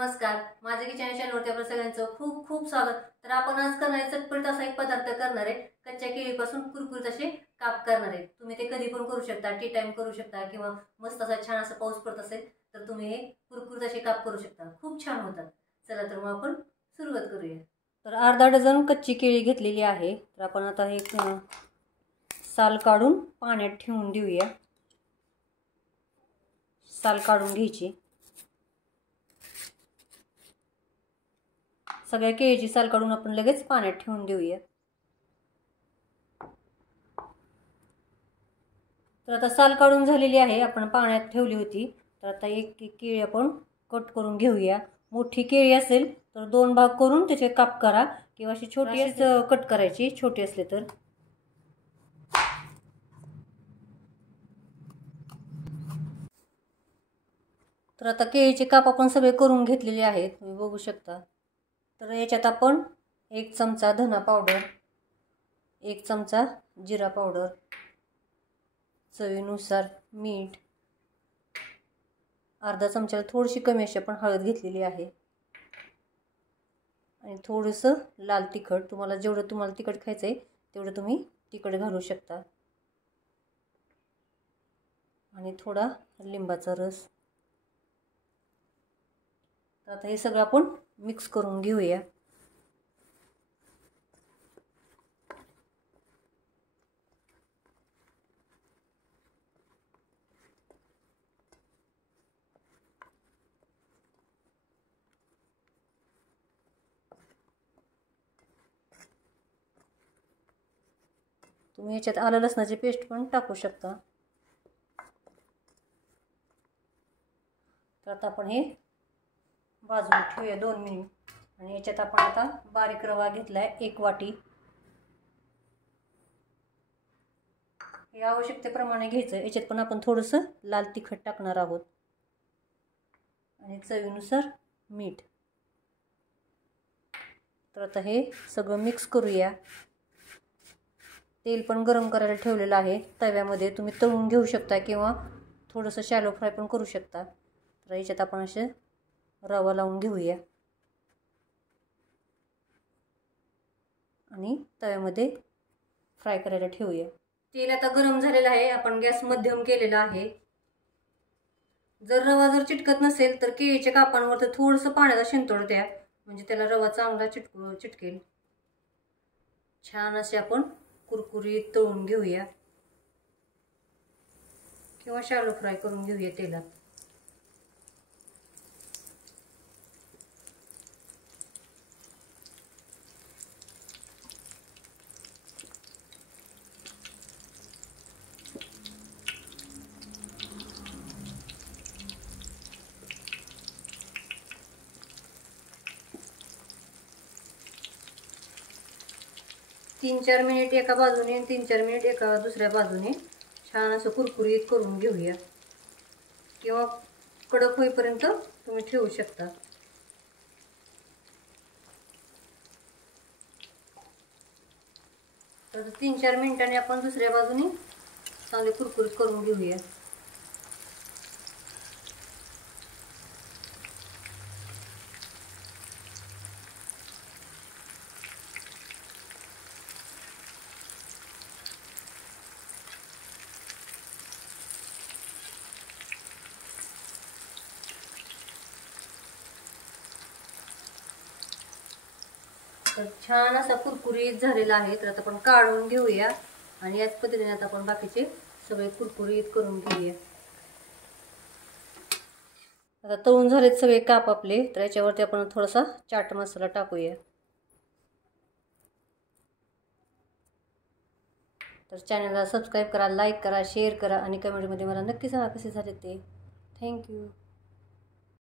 नमस्कार, माझ्या किचन चॅनलवरती आपल्या सगळ्यांचं खूप खूप स्वागत। तर आपण आज करणार आहे चटपटीत असा एक पदार्थ करणार आहे। कच्च्या केळीपासून कुरकुरीत असे काप करणार आहे। तुम्ही ते कधी पण करू शकता, टी टाइम करू शकता किंवा मस्त असा छान असा पाऊस पडत असेल तर तुम्ही हे कुरकुरीत असे काप करू शकता। खूप छान होतात। चला तर मग आपण सुरुवात करूया। तर अर्धा डझन कच्ची केळी घेतलेली आहे। तर आपण आता हे साल काढून पाण्यात ठेवून देऊया। साल काढून घ्यायची। सगळ्या केळीची साल काढून आपण लगेच पाण्यात ठेवून देऊया। तर आता साल काढून झालेली आहे, आपण पाण्यात ठेवली होती। तर आता एक केळी आपण कट करून घेऊया। मोठी केळी असेल तर दोन भाग करून त्याचे काप करा किंवा अशी छोटीच कट करायची, छोटी असले तर। तर आता केळीचे काप आपण सगळे करून घेतलेले आहेत, तुम्ही बघू शकता। तर याच्यात आपण 1 चमचा धना पावडर, 1 चमचा जिरा पावडर, चवीनुसार मीठ, अर्धा चमचा थोडीशी कमी अशी आपण हळद घेतलेली आहे आणि थोडंसं लाल तिखट। तुम्हाला जेवढं तुम्हाला तिखट खायचं आहे तेवढं तुम्ही तिखट घालू शकता आणि थोडा लिंबाचा रस। तर आता हे सगळं आपण मिक्स करून घेऊया। तुम्ही याच्यात आलं लसणाची पेस्ट पण टाकू शकता। तर आता आपण हे बाजूला ठेवूया 2 मिनिट आणि याच्यात आपण आता बारीक रवा घेतलाय 1 वाटी। हे आवश्यकतेप्रमाणे घ्यायचं। याच्यात पण आपण थोडंसं लाल तिखट टाकणार आहोत आणि चवीनुसार मीठ। तर आता हे सगळं मिक्स करूया। तेल पण गरम करायला ठेवलेलं आहे तव्यामध्ये, तुम्ही तळून घेऊ शकता किंवा थोडंसं शॅलो फ्राय पण करू शकता। तर याच्यात आपण असे रवा लावून घेऊया आणि तव्यामध्ये फ्राय करायला ठेवूया। तेल आता गरम झालेलं आहे, आपण गॅस मध्यम केलेला आहे। जर रवा चिटकत नसेल तर केळीच्या कापांवर थोडंसं पाण्याचा शिंतोड द्या, म्हणजे त्याला रवा चांगला चिटकेल। छान असे आपण कुरकुरीत तळून घेऊया किंवा शॅलो फ्राय करून घेऊया तेलात। तीन चार मिनिट एका बाजूने आणि 3-4 मिनिट एका दुसऱ्या बाजूने छान असं कुरकुरीत करून घेऊया किंवा कडक होईपर्यंत तुम्ही ठेवू शकता। तर 3-4 मिनिटांनी आपण दुसऱ्या बाजूने चांगले कुरकुरीत करून घेऊया। तर छान असा कुरकुरीत झालेला आहे। तर आता आपण काढून घेऊया आणि याच पद्धतीने आता आपण बाकीचे सगळे कुरकुरीत करून घेऊया। आता तळून झालेत सगळे काप आपले। तर याच्यावरती आपण थोडासा चाट मसाला टाकूया। तर चॅनलला सबस्क्राईब करा, लाईक करा, शेअर करा आणि कमेंटमध्ये मला नक्की सांगा कसे झाले ते। थँक्यू।